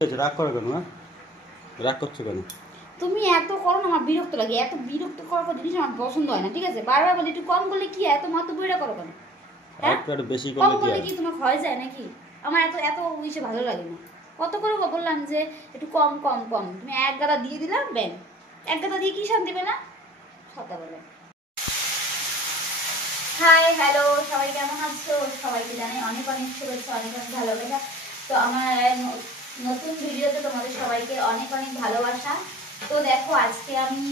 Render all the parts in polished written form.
রাগ করো কেন? রাগ করছো কেন? তুমি এত করো না, আমার বিরক্ত লাগে। এত বিরক্ত করার জিনিস আমার পছন্দ হয় না, ঠিক আছে? বারবার বলি একটু কম করলে কি, এত মাত্র বইটা করো কেন? হ্যাঁ, একটু বেশি কম করলে কি করলে হয়? কি তোমার হয়ে যায় নাকি? আমার এত এত ইসে ভালো লাগে না। কত করে বললাম যে একটু কম কম কম, তুমি এক গাদা দিয়ে দিলাম, ব্যাং। এক গাদা দিয়ে কি শান্তি পেলে? সকালবেলা। হাই, হ্যালো, সবাই কেমন আছো? সবাইকে জানাই অনেক অনেক শুভেচ্ছা, অনেক অনেক ভালোবাসা। তো আমার নতুন ভিডিওতে তোমাদের সবাইকে অনেক অনেক ভালোবাসা। তো দেখো, আজকে আমি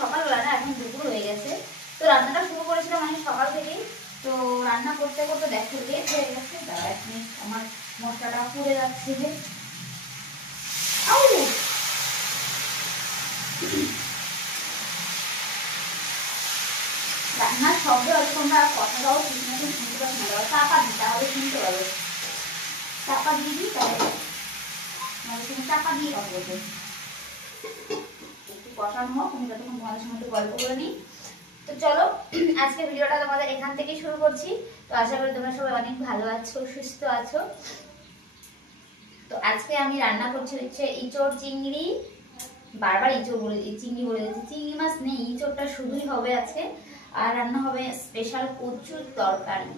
সকালবেলা না, এখন দুপুর হয়ে গেছে। তো রান্নাটা শুরু করেছিলাম আমি সকাল থেকেই। তো রান্না করতে করতে দেখো লেট হয়ে গেছে। দাঁড়া এক মিনিট, আমার মশলাটা পুড়ে যাচ্ছে যে। আউ! রান্নার শব্দ আছে, তোমরা কথাটাও ঠিক মতন শুনতে পাচ্ছ না। চাপা দিই, তাহলে শুনতে পাবে। চাপা দিয়ে দিই, তাহলে তুমি চাপা দিয়ে কথা বলবে। একটু কষানো হোক, আমি যতক্ষণ তোমাদের সঙ্গে একটু গল্প করে নিই। তো চলো, আজকে ভিডিওটা তোমাদের এখান থেকেই শুরু করছি। তো আশা করি তোমরা সবাই অনেক ভালো আছো, সুস্থ আছো। তো আজকে আমি রান্না করছি হচ্ছে ইঁচড় চিংড়ি। বারবার ইঁচড় বলে, চিংড়ি বলে দিচ্ছি। চিংড়ি মাছ নেই, ইঁচড়টা শুধুই হবে আজকে। আর রান্না হবে স্পেশাল কচুর তরকারি।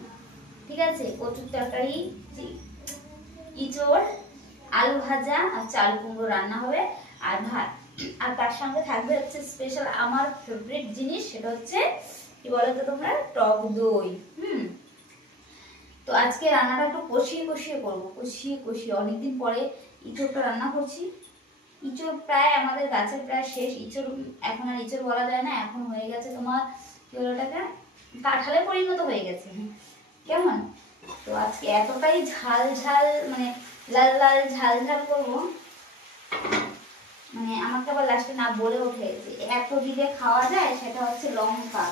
ঠিক আছে, কচুর তরকারি, ইঁচড়, আলু ভাজা আর চাল কুমড়ো রান্না হবে, আর ভাত। আর তার সঙ্গে থাকবে হচ্ছে স্পেশাল আমার ফেভারিট জিনিস, সেটা হচ্ছে কি বলতো তোমরা, টক দই। তো আজকে রান্নাটা একটু কষিয়ে কষিয়ে করবো, কষিয়ে কষিয়ে। অনেকদিন পরে ইঁচড়টা রান্না করছি। ইঁচড় প্রায় আমাদের গাছের প্রায় শেষ। ইঁচড় এখন আর ইঁচড় বলা যায় না, এখন হয়ে গেছে তোমার কি বলে ওটাকে, কাঁঠালে পরিণত হয়ে গেছে। কেমন? তো আজকে এতটাই ঝাল ঝাল, মানে লাল লাল ঝাল ঝাল করবো, মানে আমাকে আবার লাস্টে না বলে ওঠে যে এত দিলে খাওয়া যায়, সেটা হচ্ছে লঙ্কা।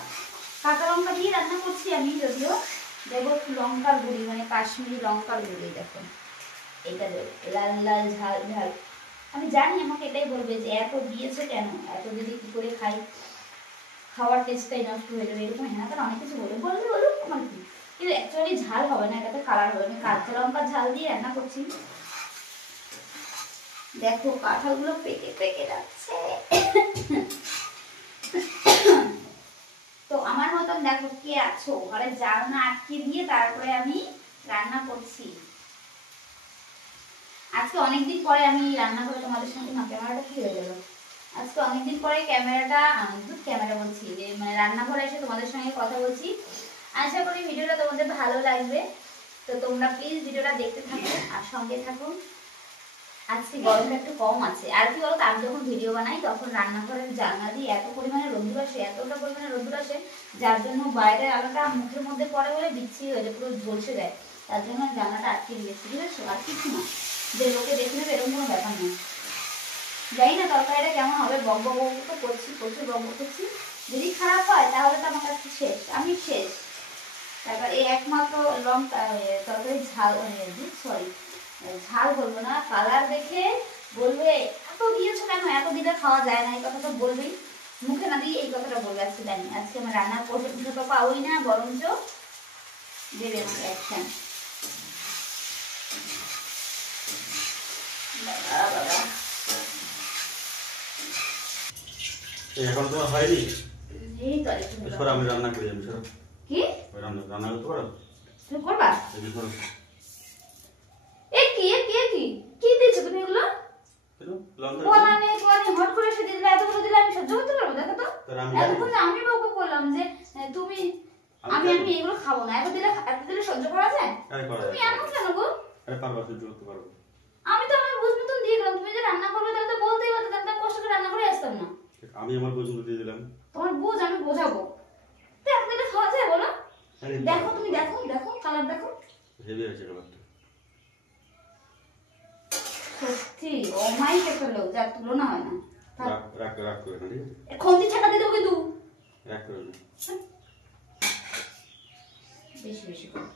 কাঁচা লঙ্কা দিয়ে রান্না করছি আমি, যদিও দেবো একটু লঙ্কার গুঁড়ি, মানে কাশ্মীরি লঙ্কার গুঁড়ি। দেখো এটা দেবো, লাল লাল ঝাল ঝাল। আমি জানি আমাকে এটাই বলবে যে এত দিয়েছে কেন, এত যদি কি করে খাই, খাওয়ার টেস্টটাই নষ্ট হয়ে যাবে, এরকম হ্যাঁ তার অনেক কিছু বলবে, বলবে বলুক, আমার কি। কিন্তু অ্যাকচুয়ালি ঝাল হবে না, এটাতে কালার হবে। আমি কাঁচা লঙ্কার ঝাল দিয়ে রান্না করছি। দেখো কাঁঠালগুলো পেকে পেকে যাচ্ছে। তো আমার মতন দেখো কে আছো ঘরে, জানলা আটকে দিয়ে তারপরে আমি রান্না করছি। আজকে অনেকদিন পরে আমি রান্না করে তোমাদের সঙ্গে, না ক্যামেরাটা কি হয়ে গেল, আজকে অনেকদিন পরে ক্যামেরা বলছি যে মানে রান্নাঘরে এসে তোমাদের সঙ্গে কথা বলছি। আশা করি ভিডিওটা তোমাদের ভালো লাগবে। তো তোমরা প্লিজ ভিডিওটা দেখতে থাকো আর সঙ্গে থাকো। আজকে গরমটা একটু কম আছে। আর কি বলতো, আমি যখন ভিডিও বানাই তখন রান্নাঘরের জানলা দিয়ে এত পরিমাণে রোদ্দুর আসে, এতটা পরিমাণে রোদ্দুর আসে, যার জন্য বাইরের আলোটা মুখের মধ্যে পড়ে বলে বিচ্ছিরি হয়ে যায়, পুরো ঝলসে দেয়। তার জন্য জানলাটা আটকে দিয়েছি, বুঝেছো? আর কিছু না, যে লোকে দেখে নেবে এরকম কোনো ব্যাপার নেই। জানি না তরকারিটা কেমন হবে, বক বক তো করছি, প্রচুর বক বক করছি। যদি খারাপ হয় তাহলে তো আমার কাছে শেষ, আমি শেষ। তারপর এই একমাত্র লঙ্কা তরকারি ঝাল, সরি ঝাল বলবো না, কালার দেখে বলবে এত দিয়েছো কেন, এত দিলে খাওয়া যায় না, এই কথাটা বলবেই। মুখে না দিয়ে এই কথাটা বলবে। আজকে জানি আজকে আমার রান্নার প্রশংসা তো পাবোই না, বরঞ্চ দেবে আমাকে অ্যাকশন। বাবা এখন তোমার হয়নি? এই তো সর, আমি রান্না করি। আমি সর কি রান্না করতে পারো? তুমি করবা? এই করো। এ কি কি দিয়েছো তুমি এগুলো? কেন লঙ্কা বলা নেই হট করে এসে দিলে, এতগুলো দিলে আমি সহ্য করতে পারবো? দেখো তো, এতক্ষণ আমি বকবক করলাম যে তুমি, আমি এগুলো খাবো না, এত দিলে সহ্য করা যায়? তুমি এমন কেন গো? আরে পারবা, সহ্য করতে পারবো। আমি তো আমার বুঝ মতন দিয়ে দিলাম, তুমি যে রান্না করবে তাহলে তো বলতেই পারতে, তাহলে তো কষ্ট করে রান্না করে আসতাম না। আমি আমার বুঝ মতো দিয়ে দিলাম। তোমার বুঝ আমি বোঝাবো। তো এত দিলে খাওয়া যায় বলো? দেখো তুমি, দেখো দেখো কালার দেখো, হেভি হয়েছে কালারটা। সত্যি অমায়িক একটা লোক, যার তুলনা হয় না। রাখ করে না, ঠিক আছে? খন্তি ছাকা দিয়ে দেবো কিন্তু রাখ করে না। বেশি বেশি করে